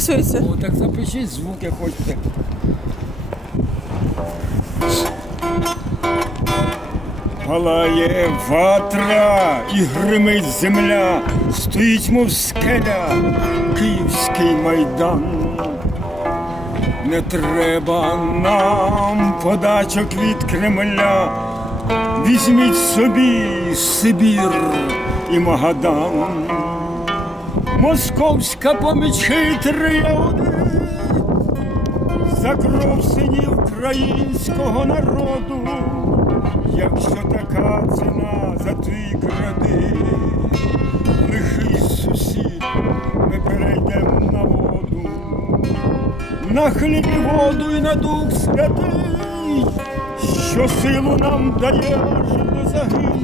записується. О, так запишіть звуки хочете. Палає ватра і гримить земля, стоїть, мов скеля, київський майдан. Не треба нам подачок від Кремля. Візьміть собі Сибір і Магадан. Московська поміч аудит за кров синів українського народу, якщо така ціна за твій кредит, лихий сусід, ми перейдемо на воду, на хліб і воду і на дух святий, що силу нам дає аж до загину.